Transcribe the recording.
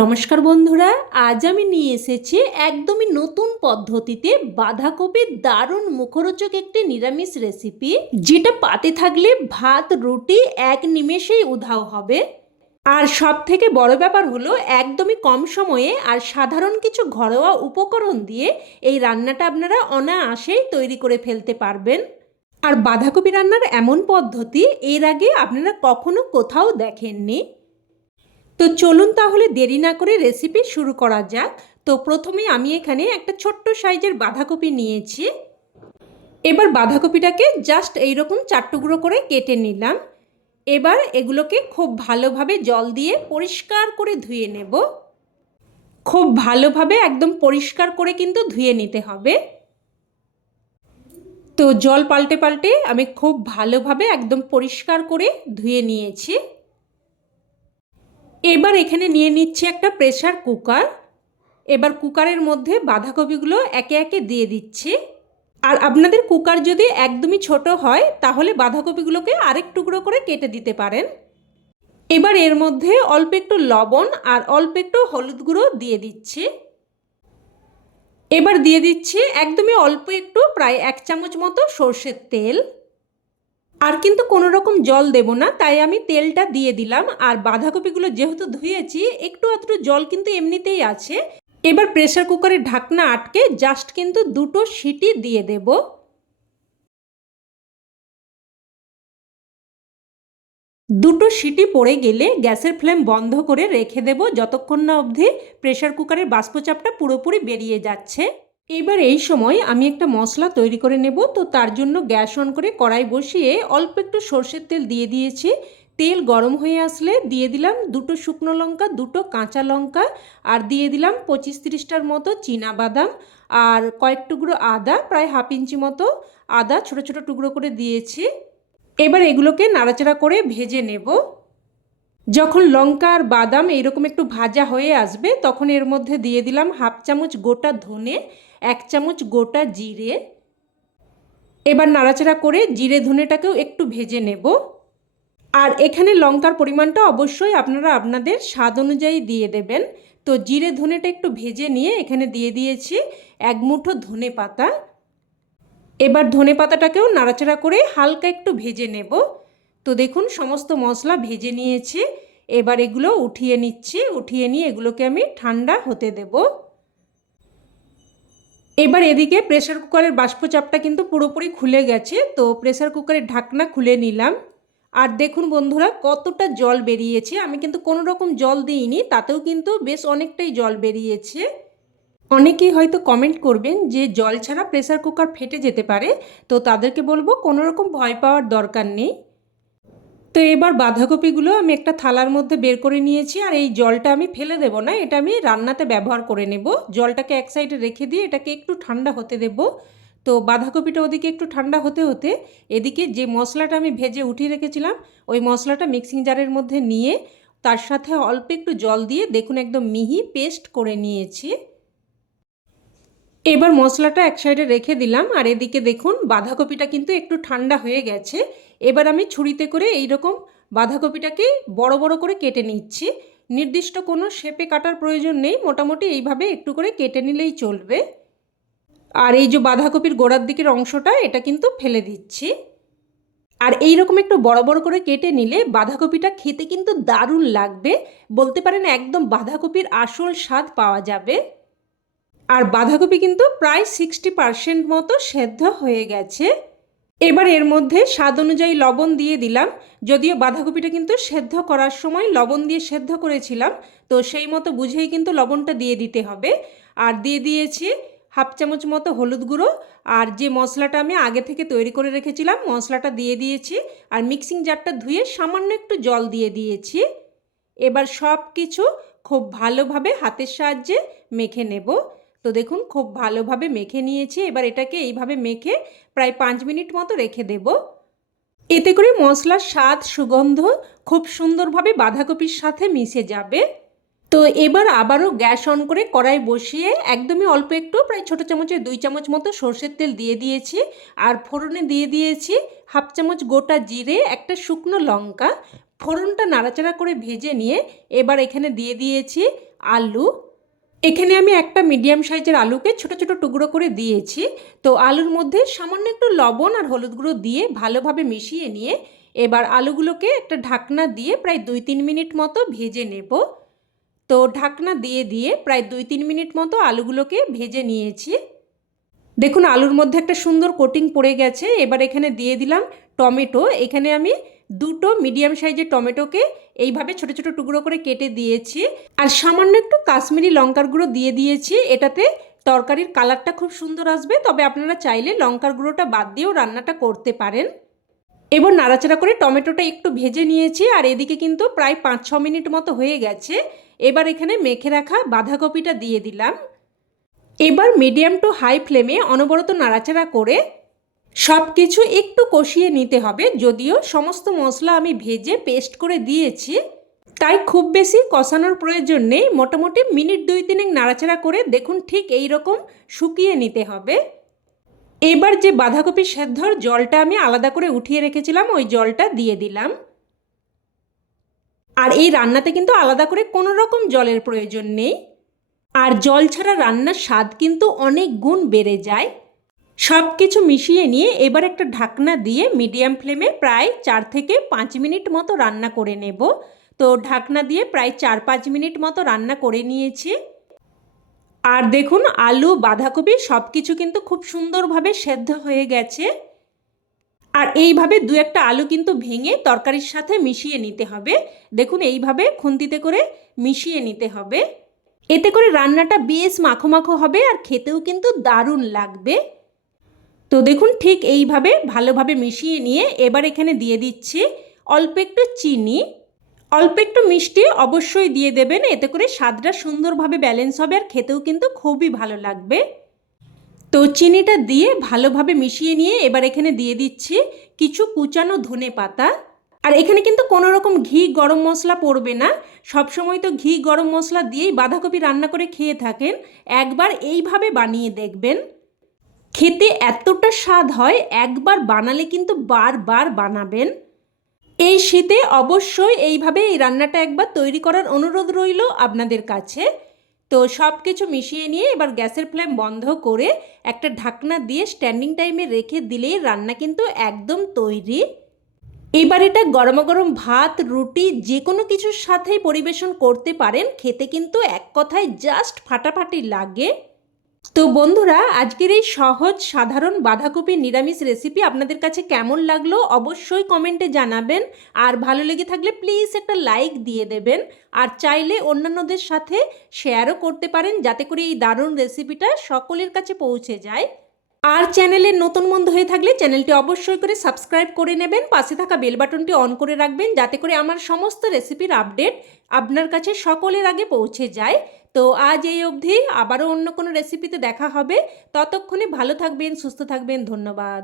নমস্কার বন্ধুরা, আজ আমি নিয়ে এসেছি একদমই নতুন পদ্ধতিতে বাঁধাকপির দারুণ মুখরোচক একটি নিরামিষ রেসিপি যেটা পাতে থাকলে ভাত, রুটি এক নিমেষেই উধাও হবে। আর সব থেকে বড় ব্যাপার হলো, একদমই কম সময়ে আর সাধারণ কিছু ঘরোয়া উপকরণ দিয়ে এই রান্নাটা আপনারা অনায়াসেই তৈরি করে ফেলতে পারবেন। আর বাঁধাকপি রান্নার এমন পদ্ধতি, এর আগে আপনারা কখনো কোথাও দেখেননি। তো চলুন তাহলে দেরি না করে রেসিপি শুরু করা যাক। তো প্রথমে আমি এখানে একটা ছোট্ট সাইজের বাঁধাকপি নিয়েছি। এবার বাঁধাকপিটাকে জাস্ট এইরকম চার টুকরো করে কেটে নিলাম। এবার এগুলোকে খুব ভালোভাবে জল দিয়ে পরিষ্কার করে ধুয়ে নেব। খুব ভালোভাবে একদম পরিষ্কার করে কিন্তু ধুয়ে নিতে হবে। তো জল পাল্টে পাল্টে আমি খুব ভালোভাবে একদম পরিষ্কার করে ধুয়ে নিয়েছি। এবার এখানে নিয়ে নিচ্ছি একটা প্রেশার কুকার এবার কুকারের মধ্যে বাঁধাকপিগুলো একে একে দিয়ে দিচ্ছি। আর আপনাদের কুকার যদি একদমই ছোট হয়, তাহলে বাঁধাকপিগুলোকে আরেক টুকরো করে কেটে দিতে পারেন। এবার এর মধ্যে অল্প একটু লবণ আর অল্প একটু হলুদ গুঁড়ো দিয়ে দিচ্ছি। এবার দিয়ে দিচ্ছি একদমই অল্প একটু প্রায় এক চামচ মতো সর্ষের তেল। আর কিন্তু কোনো রকম জল দেব না, তাই আমি তেলটা দিয়ে দিলাম। আর বাঁধাকপিগুলো যেহেতু ধুয়েছি, একটু আধটু জল কিন্তু এমনিতেই আছে। এবার প্রেসার কুকারের ঢাকনা আটকে জাস্ট কিন্তু দুটো সিটি দিয়ে দেব। দুটো সিটি পড়ে গেলে গ্যাসের ফ্লেম বন্ধ করে রেখে দেব। যতক্ষণ না অবধি প্রেসার কুকারের বাষ্পচাপটা পুরোপুরি বেরিয়ে যাচ্ছে। এবার এই সময় আমি একটা মশলা তৈরি করে নেব। তো তার জন্য গ্যাস অন করে কড়াই বসিয়ে অল্প একটু সর্ষের তেল দিয়ে দিয়েছি। তেল গরম হয়ে আসলে দিয়ে দিলাম দুটো শুকনো লঙ্কা, দুটো কাঁচা লঙ্কা আর দিয়ে দিলাম পঁচিশ তিরিশটার মতো চীনা বাদাম আর কয়েক টুকরো আদা, প্রায় হাফ ইঞ্চি মতো আদা ছোট ছোট টুকরো করে দিয়েছি। এবার এগুলোকে নাড়াচাড়া করে ভেজে নেব। যখন লঙ্কা আর বাদাম এইরকম একটু ভাজা হয়ে আসবে, তখন এর মধ্যে দিয়ে দিলাম হাফ চামচ গোটা ধনে এক চামচ গোটা জিরে। এবার নাড়াচাড়া করে জিরে ধনেটাকেও একটু ভেজে নেব। আর এখানে লঙ্কার পরিমাণটা অবশ্যই আপনারা আপনাদের স্বাদ অনুযায়ী দিয়ে দেবেন। তো জিরে ধনেটা একটু ভেজে নিয়ে এখানে দিয়ে দিয়েছি এক মুঠো ধনে পাতা। এবার ধনে পাতাটাকেও নাড়াচাড়া করে হালকা একটু ভেজে নেব। তো দেখুন সমস্ত মশলা ভেজে নিয়েছি। এবার এগুলো উঠিয়ে নিচ্ছি। উঠিয়ে নিয়ে এগুলোকে আমি ঠান্ডা হতে দেবো। এবার এদিকে প্রেসার কুকারের বাষ্পচাপটা কিন্তু পুরোপুরি খুলে গেছে, তো প্রেসার কুকারের ঢাকনা খুলে নিলাম। আর দেখুন বন্ধুরা, কতটা জল বেরিয়েছে। আমি কিন্তু কোনো রকম জল দিইনি, তাতেও কিন্তু বেশ অনেকটাই জল বেরিয়েছে। অনেকেই হয়তো কমেন্ট করবেন যে জল ছাড়া প্রেসার কুকার ফেটে যেতে পারে, তো তাদেরকে বলব কোনো রকম ভয় পাওয়ার দরকার নেই। তো এবার বাঁধাকপিগুলো আমি একটা থালার মধ্যে বের করে নিয়েছি আর এই জলটা আমি ফেলে দেব না, এটা আমি রান্নাতে ব্যবহার করে নেব। জলটাকে এক সাইডে রেখে দিয়ে এটাকে একটু ঠান্ডা হতে দেব। তো বাঁধাকপিটা ওদিকে একটু ঠান্ডা হতে হতে এদিকে যে মশলাটা আমি ভেজে উঠিয়ে রেখেছিলাম, ওই মশলাটা মিক্সিং জারের মধ্যে নিয়ে তার সাথে অল্প একটু জল দিয়ে দেখুন একদম মিহি পেস্ট করে নিয়েছি। এবার মশলাটা এক সাইডে রেখে দিলাম আর এদিকে দেখুন বাঁধাকপিটা কিন্তু একটু ঠান্ডা হয়ে গেছে। এবার আমি ছুরিতে করে এই রকম বাঁধাকপিটাকে বড় বড় করে কেটে নিচ্ছি। নির্দিষ্ট কোনো শেপে কাটার প্রয়োজন নেই, মোটামুটি এইভাবে একটু করে কেটে নিলেই চলবে। আর এই যে বাঁধাকপির গোড়ার দিকের অংশটা, এটা কিন্তু ফেলে দিচ্ছি। আর এই রকম একটু বড় বড় করে কেটে নিলে বাঁধাকপিটা খেতে কিন্তু দারুণ লাগবে। বলতে পারেন একদম বাঁধাকপির আসল স্বাদ পাওয়া যাবে। আর বাঁধাকপি কিন্তু প্রায় সিক্সটি পারসেন্ট মতো সেদ্ধ হয়ে গেছে। এবার এর মধ্যে স্বাদ অনুযায়ী লবণ দিয়ে দিলাম। যদিও বাঁধাকপিটা কিন্তু সেদ্ধ করার সময় লবণ দিয়ে সেদ্ধ করেছিলাম। তো সেই মতো বুঝেই কিন্তু লবণটা দিয়ে দিতে হবে। আর দিয়ে দিয়েছি হাফ চামচ মতো হলুদ গুঁড়ো। আর যে মশলাটা আমি আগে থেকে তৈরি করে রেখেছিলাম, মশলাটা দিয়ে দিয়েছি। আর মিক্সিং জারটা ধুয়ে সামান্য একটু জল দিয়ে দিয়েছি। এবার সব কিছু খুব ভালোভাবে হাতের সাহায্যে মেখে নেব। তো দেখুন, খুব ভালোভাবে মেখে নিয়েছি। এবার এটাকে এইভাবে মেখে প্রায় পাঁচ মিনিট মতো রেখে দেব। এতে করে মশলার স্বাদ, সুগন্ধ খুব সুন্দরভাবে বাঁধাকপির সাথে মিশে যাবে। তো এবার আবারও গ্যাস অন করে কড়াই বসিয়ে একদমই অল্প একটু প্রায় ছোটো চামচের দুই চামচ মতো সর্ষের তেল দিয়ে দিয়েছি। আর ফোড়নে দিয়ে দিয়েছি হাফ চামচ গোটা জিরে, একটা শুকনো লঙ্কা। ফোড়নটা নাড়াচাড়া করে ভেজে নিয়ে এবার এখানে দিয়ে দিয়েছি আলু। এখানে আমি একটা মিডিয়াম সাইজের আলুকে ছোট ছোট টুকরো করে দিয়েছি। তো আলুর মধ্যে সামান্য একটু লবণ আর হলুদ গুঁড়ো দিয়ে ভালোভাবে মিশিয়ে নিয়ে এবার আলুগুলোকে একটা ঢাকনা দিয়ে প্রায় দুই তিন মিনিট মতো ভেজে নেব। তো ঢাকনা দিয়ে দিয়ে প্রায় দুই তিন মিনিট মতো আলুগুলোকে ভেজে নিয়েছি। দেখুন, আলুর মধ্যে একটা সুন্দর কোটিং পড়ে গেছে। এবার এখানে দিয়ে দিলাম টমেটো। এখানে আমি দুটো মিডিয়াম সাইজের টমেটোকে এইভাবে ছোট ছোট টুকরো করে কেটে দিয়েছি। আর সামান্য একটু কাশ্মীরি লঙ্কার গুঁড়ো দিয়ে দিয়েছি। এটাতে তরকারির কালারটা খুব সুন্দর আসবে। তবে আপনারা চাইলে লঙ্কার গুঁড়োটা বাদ দিয়েও রান্নাটা করতে পারেন। এবার নাড়াচাড়া করে টমেটোটা একটু ভেজে নিয়েছি। আর এদিকে কিন্তু প্রায় পাঁচ ছ মিনিট মতো হয়ে গেছে। এবার এখানে মেখে রাখা বাঁধাকপিটা দিয়ে দিলাম। এবার মিডিয়াম টু হাই ফ্লেমে অনবরত নাড়াচাড়া করে সব কিছু একটু কষিয়ে নিতে হবে, যদিও সমস্ত মশলা আমি ভেজে পেস্ট করে দিয়েছি। তাই খুব বেশি কষানোর প্রয়োজন নেই, মোটামুটি মিনিট দুই তিনেক নাড়াচাড়া করে দেখুন ঠিক এই রকম শুকিয়ে নিতে হবে। এবার যে বাঁধাকপি সেদ্ধর জলটা আমি আলাদা করে উঠিয়ে রেখেছিলাম, ওই জলটা দিয়ে দিলাম। আর এই রান্নাতে কিন্তু আলাদা করে কোনো রকম জলের প্রয়োজন নেই। আর জল ছাড়া রান্নার স্বাদ কিন্তু অনেক গুণ বেড়ে যায়। সব কিছু মিশিয়ে নিয়ে এবার একটা ঢাকনা দিয়ে মিডিয়াম ফ্লেমে প্রায় চার থেকে পাঁচ মিনিট মতো রান্না করে নেব। তো ঢাকনা দিয়ে প্রায় চার পাঁচ মিনিট মতো রান্না করে নিয়েছি। আর দেখুন, আলু, বাঁধাকপি সব কিছু কিন্তু খুব সুন্দরভাবে সেদ্ধ হয়ে গেছে। আর এইভাবে দু একটা আলু কিন্তু ভেঙে তরকারির সাথে মিশিয়ে নিতে হবে। দেখুন, এইভাবে খুন্তিতে করে মিশিয়ে নিতে হবে। এতে করে রান্নাটা বেশ মাখো মাখো হবে আর খেতেও কিন্তু দারুণ লাগবে। তো দেখুন ঠিক এইভাবে ভালোভাবে মিশিয়ে নিয়ে এবার এখানে দিয়ে দিচ্ছি অল্প একটু চিনি। অল্প একটু মিষ্টি অবশ্যই দিয়ে দেবেন, এতে করে স্বাদটা সুন্দরভাবে ব্যালেন্স হবে আর খেতেও কিন্তু খুবই ভালো লাগবে। তো চিনিটা দিয়ে ভালোভাবে মিশিয়ে নিয়ে এবার এখানে দিয়ে দিচ্ছি কিছু কুচানো ধনে পাতা। আর এখানে কিন্তু কোনো রকম ঘি গরম মশলা পড়বে না। সবসময় তো ঘি গরম মশলা দিয়েই বাঁধাকপি রান্না করে খেয়ে থাকেন। একবার এইভাবে বানিয়ে দেখবেন। খেতে এতটা স্বাদ হয়, একবার বানালে কিন্তু বারবার বানাবেন। এই শীতে অবশ্যই এইভাবে এই রান্নাটা একবার তৈরি করার অনুরোধ রইল আপনাদের কাছে। তো সব কিছু মিশিয়ে নিয়ে এবার গ্যাসের ফ্লেম বন্ধ করে একটা ঢাকনা দিয়ে স্ট্যান্ডিং টাইমে রেখে দিলেই রান্না কিন্তু একদম তৈরি। এবার এটা গরম গরম ভাত, রুটি যে কোনো কিছুর সাথেই পরিবেশন করতে পারেন। খেতে কিন্তু এক কথায় জাস্ট ফাটাফাটি লাগে। তো বন্ধুরা, আজকের এই সহজ, সাধারণ বাঁধাকপি নিরামিষ রেসিপি আপনাদের কাছে কেমন লাগল অবশ্যই কমেন্টে জানাবেন। আর ভালো লেগে থাকলে প্লিজ একটা লাইক দিয়ে দেবেন। আর চাইলে অন্যান্যদের সাথে শেয়ারও করতে পারেন যাতে করে এই দারুণ রেসিপিটা সকলের কাছে পৌঁছে যায়। আর চ্যানেলে নতুন বন্ধু হয়ে থাকলে চ্যানেলটি অবশ্যই করে সাবস্ক্রাইব করে নেবেন। পাশে থাকা বেল বাটনটি অন করে রাখবেন যাতে করে আমার সমস্ত রেসিপির আপডেট আপনার কাছে সকলের আগে পৌঁছে যায়। তো আজ এই অবধি আবারও অন্য কোনো রেসিপিতে দেখা হবে। ততক্ষণে ভালো থাকবেন, সুস্থ থাকবেন। ধন্যবাদ।